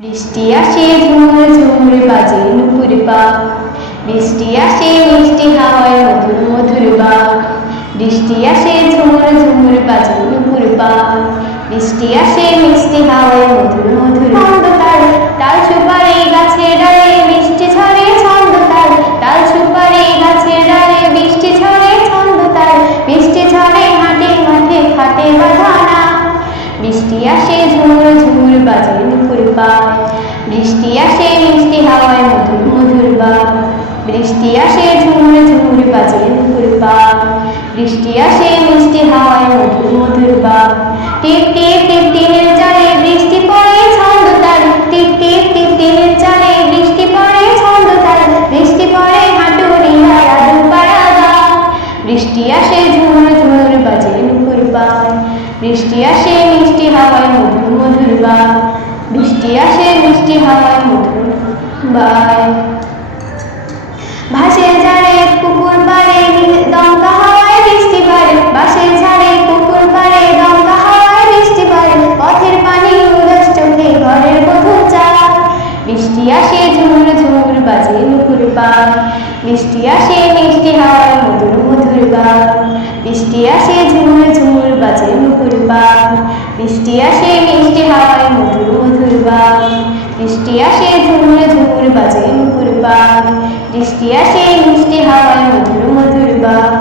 বৃষ্টি আসে ঝুমুর ঝুমুর বাজে নুপুর পাক, বৃষ্টি আসে মিষ্টি হাওয়ায় মধুর মধুর বাক। বৃষ্টি আসে ঝুমুর ঝুমুর বাজে নুপুর পাক, বৃষ্টি আসে মিষ্টি হাওয়ায় মধুর মধুর ছন্দ তাল, তাল সুপারি গাছের ডালে বৃষ্টি ঝরে ছন্দ তাল, তাল সুপারি গাছের ডালে বৃষ্টি ঝরে ছন্দ তাল, বৃষ্টি ঝরে হাটে মাঠে খাটে বাঁধানা। বৃষ্টি আসে ঝুমুর ঝুমুর বাজে নুপুর পাক, বৃষ্টি আসে মিষ্টি হাওয়ায় মধুর মধুর বাক। বৃষ্টি আসে ঝুমুর ঝুমুর বাজে নুপুর পাক, বৃষ্টি আসে মিষ্টি হাওয়ায় মধুর মধুর বাক। টিপ টিপ টিপ টিনের চালে বৃষ্টি পড়ে ছন্দ তাল, টিপ টিপ টিপ টিনের চালে বৃষ্টি পড়ে ছন্দ তাল, বৃষ্টি পড়ে হাটুরিয়া রাধু পাড়া গান। বৃষ্টি আসে ঝুমুর ঝুমুর বাজে নুপুর পাক, বৃষ্টি আসে মিষ্টি হাওয়ায় মধুর মধুর বাক। বৃষ্টি আসে মিষ্টি হাওয়ায় মধুর বাক। ভাসে ঝাড়ে পুকুর পাড়ে দমকা হাওয়ায় বৃষ্টি পারে, বাঁশের ঝাড়ে পুকুর পাড়ে দমকা হাওয়ায় বৃষ্টি পারে, পথের পানি উদাস চোখে ঘরের বধূ চাক। বৃষ্টি আসে ঝুমুর ঝুমুর বাজে নুপুর পাক, বৃষ্টি আসে মিষ্টি হাওয়ায় মধুর মধুর বাক। বৃষ্টি আসে ঝুমুর ঝুমুর বাজে নুপুর পাক, বৃষ্টি আসে মিষ্টি হাওয়ায় মধুর মধুর বাক। বৃষ্টি আসে ঝুমুর ঝুমুর বাজে নুপুর পাক, বৃষ্টি আসে মিষ্টি হাওয়ায় মধুর মধুর বাক।